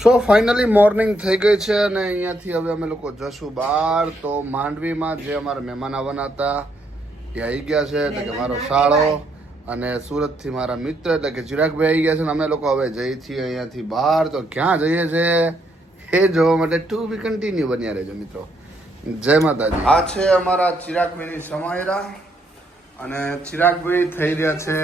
So finally morning થઈ ગઈ છે અને અહીંયાથી હવે અમે લોકો જશું બહાર. તો માંડવીમાં જે અમારા મહેમાન આવવાના હતા એ આવી ગયા છે, એટલે કે મારો સાળો અને સુરતથી મારા મિત્ર એટલે કે ચિરાગભાઈ આવી ગયા છે. અને અમે લોકો હવે જઈએ છીએ અહીંયાથી બહાર. તો ક્યાં જઈએ છે એ જોવા માટે ટુ બી કન્ટિન્યુ બન્યા રહેજો મિત્રો. જય માતાજી. આ છે અમારા ચિરાગભાઈની સમાયરા અને ચિરાગભાઈ થઈ રહ્યા છે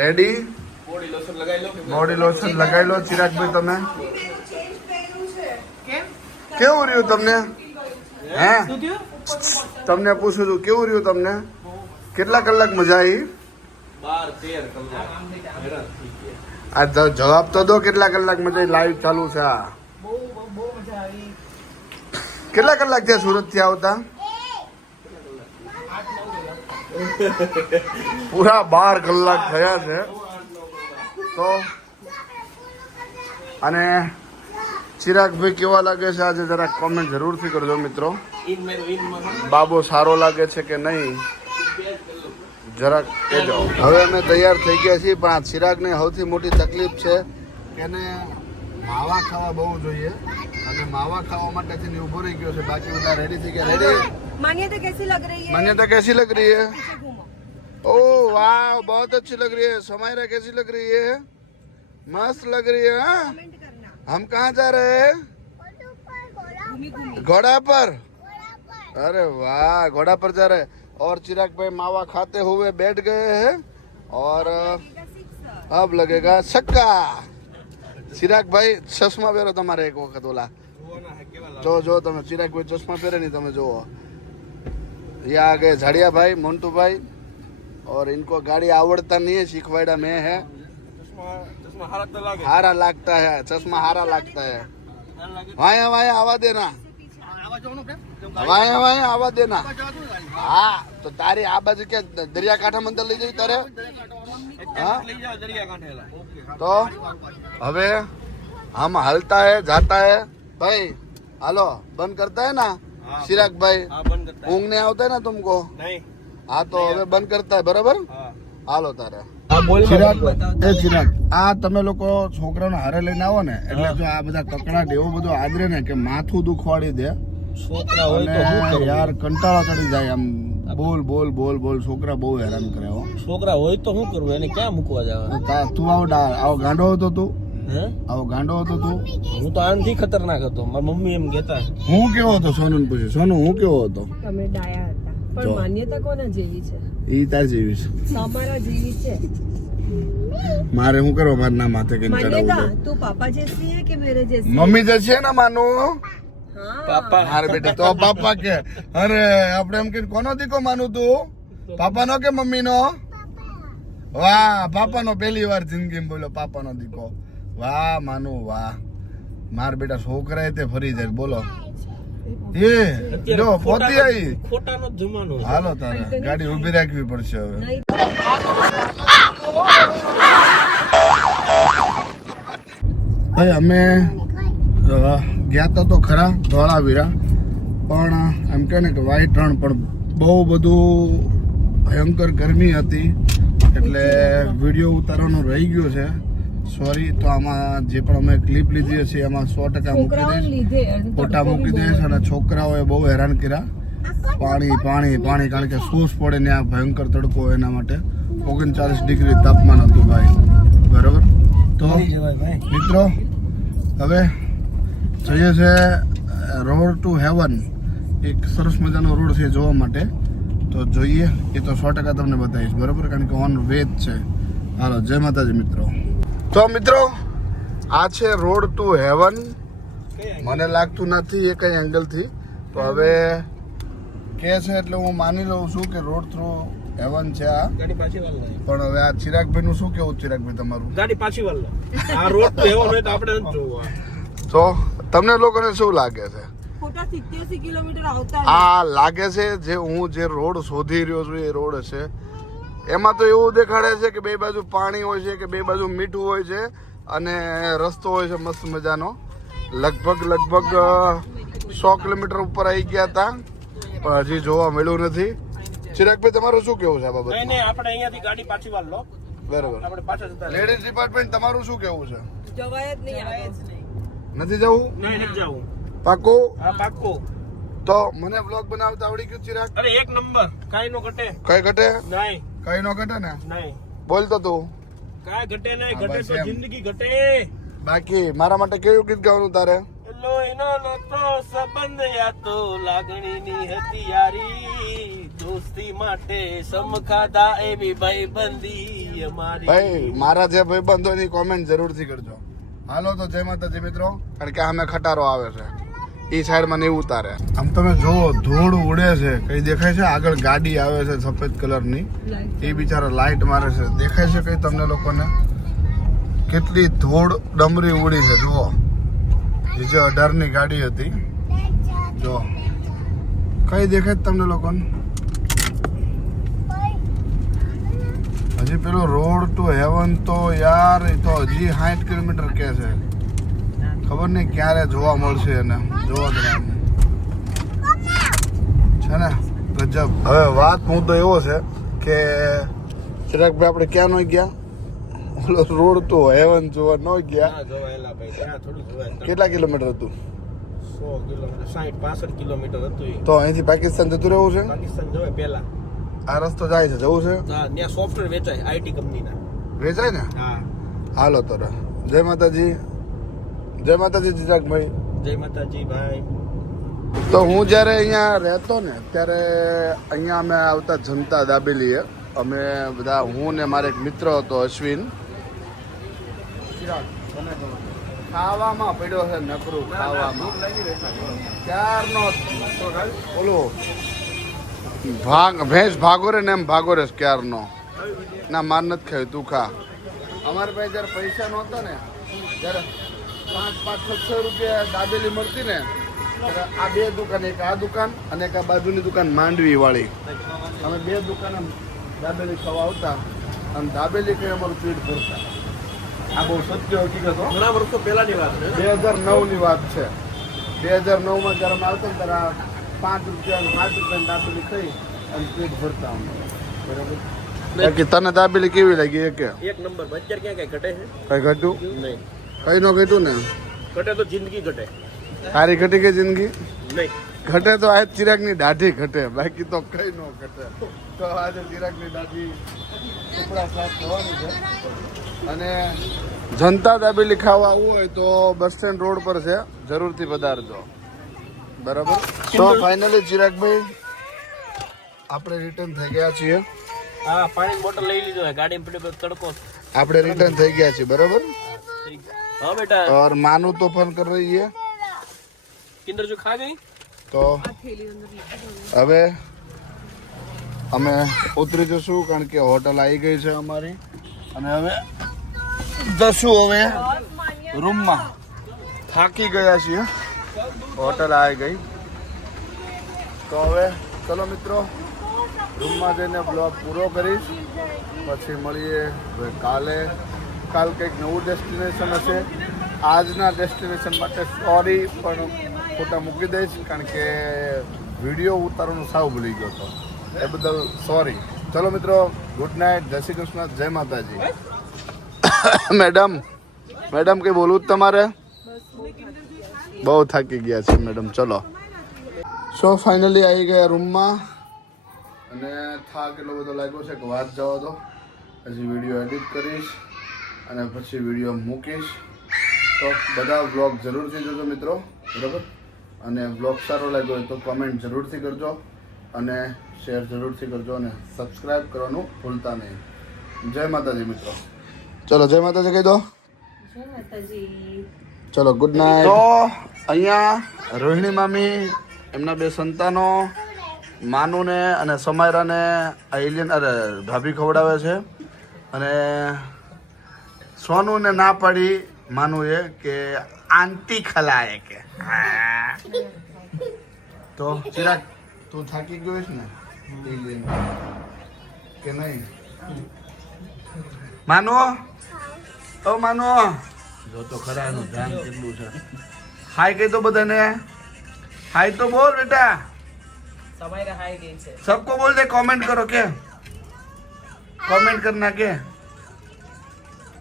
રેડી. બોડી લોશન લગાવી લો ચિરાગભાઈ. તમે કેવું રહ્યું તમને? હે તમને પૂછું છું કેવું રહ્યું તમને? કેટલા કલાક મજા આવી? 12-13 કલાક. આ જવાબ તો દો, કેટલા કલાક મજા આવી? લાઈવ ચાલુ છે. આ કેટલા કલાક થયા સુરત થી આવતા? પૂરા 12 કલાક થયા છે. તો અને ચિરાગભાઈ કેવા લાગે છે આજે જરા કોમેન્ટ જરૂરથી કરજો મિત્રો. બાબો સારો લાગે છે કે નહીં જરાક કહેજો. હવે અમે તૈયાર થઈ ગયા છીએ, પણ આ ચિરાગને સૌથી મોટી તકલીફ છે કે એને માવા ખાવા બહુ જોઈએ અને માવા ખાવા માટે થઈને ઊભો રહી ગયો છે. બાકી બધા રેડી થઈ ગયા. રેડી? मान्यता कैसी लग रही है? मान्यता कैसी लग रही है? ओह वाह, बहुत अच्छी लग रही है. समायरा कैसी लग रही है? मस्त लग रही है. हाँ, हम कहाँ जा रहे हैं? घोड़ा पर. अरे वाह, घोड़ा पर जा रहे हैं. और चिराग भाई मावा खाते हुए बैठ गए हैं और अब लगेगा छक्का. चिराग भाई चश्मा પહેરો તમારે એક વખત. ઓલા જો તમે ચિરાગ ભાઈ ચશ્મા પહેરે नहीं તમે જો. ये आ गए झाड़िया भाई, मोन्टू भाई. और इनको गाड़ी आवड़ता नहीं है, सिखवाड़ा में है. हारा लगता है, चश्मा हारा लगता है. वाया वाया आवा देना, वाया वाया आवा देना. हाँ तो तारी आ बाजू क्या दरिया कांठा मंदिर ले जाई तारे? हाँ तो હવે हम हलता है जाता है भाई. हेलो बंद करता है ना चिराग भाई? ऊँग नहीं आता है ना तुमको? नहीं. हाँ तो હવે બંધ કરતા है બરાબર? હાલો તારે. ચિરાગ આ તમે લોકો છોકરાને હારે લઈને આવો ને એટલે જો આ બધા કકડાટ એવું બધું આદરે ને કે માથું દુખવાડી દે. છોકરા હોય તો યાર કંટાળો ચડી જાય. આમ બોલ બોલ બોલ બોલ છોકરા બહુ હેરાન કરે. છોકરા હોય તો શું કરવું, એને ક્યાં મૂકવા જવા? તું આવો ગાંડો હતો તું? આવો ગાંડો હતો તું? હું તો આનથી ખતરનાક હતો. મારી મમ્મી એમ કહેતા. હું કેવો હતો? સોનું પૂછ્યું. સોનું હું કેવો હતો? તમે ડાયા હતા. પણ માન્યતા કોના જેવી છે? ઈ તાર જેવી છે. તમારા જેવી છે. મારે શું કરવા મારા ના માથે કઈ ચડાવવું? તું પાપા જેસી હે કે મેરે જેસી? મમ્મી જે છે ને માનું. પાપા. અરે બેટા તો પાપા કે. અરે આપણે એમ કે કોનો દીકો માનું તું? પાપા નો કે મમ્મી નો? વાહ, પાપા નો પહેલી વાર જિંદગીમાં બોલો પાપા નો દીકો. વાહ માનું વાહ. માર બેટા છોકરા તે ફરી જાય. બોલો એ જો પોતી આવી. ખોટાનો જમાનો. હાલો તારે ગાડી ઊભી રાખવી પડશે હવે. ભાઈ અમે ગયા તો ખરા ધોળાવીરા, પણ એમ કે ને કે વ્હાઈટ રણ, પણ બહુ બધું ભયંકર ગરમી હતી એટલે વિડીયો ઉતારવાનું રહી ગયો છે. સોરી. તો આમાં જે પણ અમે ક્લિપ લીધી છે એમાં 100% મૂકી દઈશ, ફોટા મૂકી દઈશ. અને છોકરાઓએ બહુ હેરાન કર્યા. પાણી પાણી પાણી, કારણ કે સોસ પડે ને આ ભયંકર તડકો. એના માટે 39 ડિગ્રી તાપમાન હતું ભાઈ. બરાબર. તો મિત્રો હવે જઈએ છે રોડ ટુ હેવન. એક સરસ મજાનો રોડ છે જોવા માટે. તો જોઈએ, એ તો 100% તમને બતાવીશ. બરાબર, કારણ કે ઓન વે જ છે. હાલો જય માતાજી મિત્રો. તો મિત્રો આ છે રોડ ટુ હેવન. મને લાગતું નથી એ કઈ એંગલથી. તો હવે કે છે એટલે હું માની લઉં છું કે રોડ થ્રુ હેવન છે આ. પણ હવે આ ચિરાગભાઈ નું શું કેવું? ચિરાગભાઈ તમારું? ગાડી પાછી વાળ લો. આ રોડ ટુ હેવન હોય તો આપણે નથી જોવું. તો તમને લોકોને શું લાગે છે? આ લાગે છે જે હું જે રોડ શોધી રહ્યો છું એ રોડ છે. એમાં તો એવું દેખાડે છે કે બે બાજુ પાણી હોય છે, કે બે બાજુ મીઠું હોય છે અને રસ્તો હોય છે મસ્ત મજાનો. લગભગ 100 કિલોમીટર ઉપર આવી ગયા હતા, પણ હજી જોવા મળ્યું નથી. ચિરાગભાઈ તમારું શું કેવું છે આ બાબત? નહીં, આપણે અહીંયાથી ગાડી પાછી વાળ લો. બરાબર. આપણે પાછા જતા. લેડીઝ ડિપાર્ટમેન્ટ તમારું શું કેવું છે? જવાય જ નહીં. નથી જવું? નહીં નથી જવું. પાકું? હા પાક્કું. તો મને બ્લોગ બનાવતા આવડી ગયું ચિરાગ? અરે એક નંબર, કાઈ નો ઘટે. કઈ ઘટે? નહીં કઈ નો ઘટે ને? નહીં, બોલ તો તું. કાઈ ઘટે નહીં. ઘટે બસ તો એમ. જિંદગી ઘટે. બાકી મારા માટે કેવું ગીત ગાવાનું તારે? લોહીનો નતો સંબંધ યા તો લાગણીની હતી યારી, દોસ્તી માટે સમખાતા એવી ભાઈબંધી અમારી. ભાઈ મારા જે ભાઈબંધો ની કોમેન્ટ જરૂરથી કરજો. હાલો તો જય માતાજી મિત્રો. કારણ કે અમે ખટારો આવે છે ઈ સાઈડ માં નહીં ઉતારે. આમ તમે જોવો ધૂળ ઉડે છે. કઈ દેખાય છે? આગળ ગાડી આવે છે સફેદ કલર ની, એ બિચારા લાઈટ મારે છે. દેખાય છે કઈ તમને લોકોને? કેટલી ધૂળ ડમરી ઉડી છે જુઓ. જે 18 ની ગાડી હતી જો. કઈ દેખાય તમને લોકોને? હજી પેલો રોડ ટુ હેવન તો યાર એ તો હજી 60 કિલોમીટર કે છે. ખબર નહીં ક્યારે જોવા મળશે એને. જોવા દે છે ને ગજબ. હવે વાત મુદ્દો એવો છે કે ચિરાગભાઈ આપણે ક્યાં ન ગયા? ઓલો રોડ ટુ હેવન જોવા ન ગયા. ના જોવાયેલા ભાઈ, ત્યાં થોડું જોવાય. કેટલા કિલોમીટર હતું? 100 કિલોમીટર, 60-65 કિલોમીટર હતું. તો અહીંથી પાકિસ્તાન જતું રહેવું છે? પાકિસ્તાન જવાય પહેલા. આ રસ્તો જાય છે, જવું છે? હા, ત્યાં સોફ્ટવેર વેચાય આઈટી કંપનીના. વેચાય ને? હા. હાલો તો જય માતાજી. જય માતાજી ચિરાગભાઈ. જય માતાજી ભાઈ. તો હું જ્યારે અહીંયા રહેતો ને ત્યારે અહીંયા અમે આવતા જનતા દાબેલીએ. અમે બધા, હું ને મારો એક મિત્ર હતો અશ્વિન. ખાવામાં પડ્યો છે નકરું ખાવામાં. ક્યારનો ઓલો ભેંસ ભાગો રે ને એમ ભાગો રે ક્યારનો. ના માર નથી ખાયું, તું ખા. અમારી પાસે જયારે પૈસા નહોતા ને ત્યારે 500-600 રૂપિયા દાબેલી મળતી ને, આ બે દુકાન, એક આ દુકાન અને એક આ બાજુની દુકાન માંડવી વાળી, અમે બે દુકાન દાબેલી ખાવા આવતા અને દાબેલી કઈ અમારું પેટ ભરતા. આ બહુ સત્ય હકીકત હો. ઘણા વર્ષો પહેલાની વાત છે. 2009 ની વાત છે. 2009 માં જયારે અમે આવતા ને ત્યારે 5 રૂપિયા 5 રૂપિયાની દાબેલી ખાઈ અને પેટ ભરતા અમે. બરાબર. બાકી તને દાબેલી કેવી લાગી? એક નંબર. અત્યારે ક્યાં કઈ ઘટે છે? કઈ ઘટ્યું? નહીં. કઈ નો ઘટ્યું ને? ઘટે તો જિંદગી ઘટે. સારી ઘટી ગઈ જિંદગી? નહીં. ઘટે તો આજ ચિરાગની દાઢી ઘટે, બાકી તો કઈ નો ઘટે. તો આજે ચિરાગની દાઢી ટુકડા સાફ થવાની છે. અને જનતા દાબેલી ખાવા આવવું હોય તો બસ સ્ટેન્ડ રોડ પર છે, જરૂરથી પધારજો. બરાબર. તો ફાઇનલી ચિરાગભાઈ આપણે રિટર્ન થઈ ગયા છીએ. હા, પાણીની બોટલ લઈ લીધો છે ગાડીમાં પડ્યો તડકો. આપણે રિટર્ન થઈ ગયા છીએ. બરાબર. હા બેટા. और मानू तो फोन कर रही है. किंडर जो खा गई તો હવે અમે ઉતરી જશું કારણ કે હોટલ આવી ગઈ છે અમારી. અને હવે જશું હવે રૂમમાં. થાકી ગયા છીએ, હોટલ આવી ગઈ. તો હવે ચલો મિત્રો રૂમમાં જઈને બ્લોગ પૂરો કરીશ. પછી મળીએ કાલે. કાલ કંઈક નવું ડેસ્ટિનેશન હશે. આજના ડેસ્ટિનેશન માટે સોરી, પણ ફોટા મૂકી દઈશ કારણ કે વિડીયો ઉતારવાનું સાવ ભૂલી ગયો હતો, એ બદલ સોરી. ચલો મિત્રો, ગુડ નાઇટ, જય શ્રી કૃષ્ણ, જય માતાજી. મેડમ કંઈ બોલવું જ તમારે? બહુ થાકી ગયા છે મેડમ. ચલો સો ફાઇનલી આવી ગયા રૂમમાં. અને થાક એટલો બધો લાગ્યો છે કે વાત જવા દો. હજી વિડીયો એડિટ કરીશ અને પછી વિડીયો મૂકીશ. તો બધા વ્લોગ જરૂરથી જોજો મિત્રો. બરાબર. અને વ્લોગ સારો લાગ્યો હોય તો કમેન્ટ જરૂરથી કરજો અને શેર જરૂરથી કરજો અને સબસ્ક્રાઈબ કરવાનું ભૂલતા નહીં. જય માતાજી મિત્રો. ચલો જય માતાજી કહી દો. જય માતાજી. ચલો ગુડ નાઇટ. તો અહીંયા રોહિણી મામી એમના બે સંતાનો માનુને અને સમાયરાને આ એલિયન ભાભી ખવડાવે છે. અને સોનુને ના પાડી માનુએ કે આંટી ખલાય કે. તો ચિરાગ તું થાકી ગયો છે ને એલિયન કે નહીં? માનો ઓ માનો જો તો ખરા એનું ધ્યાન કેટલું છે. હાય કહી દો બધાને. हाय तो बोल बेटा. समय हाय गई છે. सबको बोल दे, कमेंट करो के कमेंट करना के.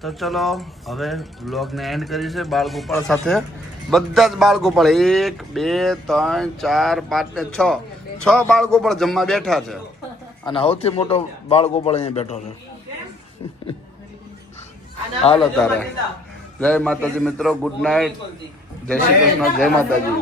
તો ચલો હવે વ્લોગને એન્ડ કરી છે બાળ ગોપાળ સાથે. બધા જ બાળકો પણ 1 2 3 4 5 ને 6 બાળકો પણ જમવા બેઠા છે અને સૌથી મોટો બાળકો પણ અહીંયા બેઠો છે. હાલો તારે જય માતાજી મિત્રો, ગુડ નાઇટ, જય શ્રી કૃષ્ણ, જય માતાજી.